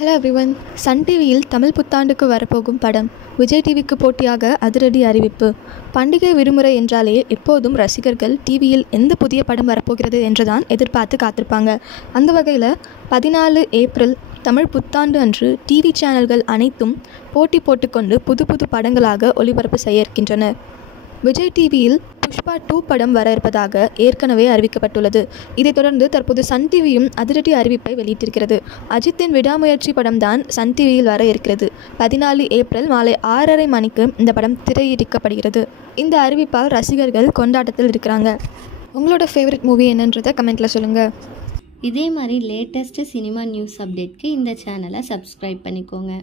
Hello everyone. Sun டிவியில் தமிழ் புத்தாண்டுக்கு வரப்போகும் படம் விஜய் டிவிக்கு போட்டியாக அதிரடி அறிவிப்பு. பண்டிகை விடுமுறை என்றாலே எப்போதும் ரசிகர்கள் டிவியில் எந்த புதிய படம் வரப்போகிறது என்றுதான் எதிர்பார்த்து காத்திருப்பாங்க. அந்த வகையில் 14 ஏப்ரல் தமிழ் புத்தாண்டு அன்று டிவி சேனல்கள் அனைத்தும் போட்டி போட்டுக்கொண்டு புது புது படங்களாக ஒளிபரப்பு செய்ய இருக்கின்றன. விஜய் டிவியில் புஷ்பா 2 படம் வர இருப்பதாக ஏற்கனவே அறிவிக்கப்பட்டுள்ளது. இதைத் தொடர்ந்து தற்போது சன் டிவியும் அதிரடி அறிவிப்பை வெளியிட்டிருக்கிறது. அஜித்தின் விடாமுயற்சி படம் தான் சன் டிவியில் வர இருக்கிறது. 14 ஏப்ரல் மாலை 6:30 மணிக்கு இந்த படம் திரையிடப்படுகிறது. இந்த அறிவிப்பால் ரசிகர்கள் கொண்டாட்டத்தில் இருக்கிறாங்க. உங்களோட ஃபேவரட் மூவி என்னன்றதை கமெண்ட்டில் சொல்லுங்கள். இதே மாதிரி லேட்டஸ்ட்டு சினிமா நியூஸ் அப்டேட்க்கு இந்த சேனலை சப்ஸ்கிரைப் பண்ணிக்கோங்க.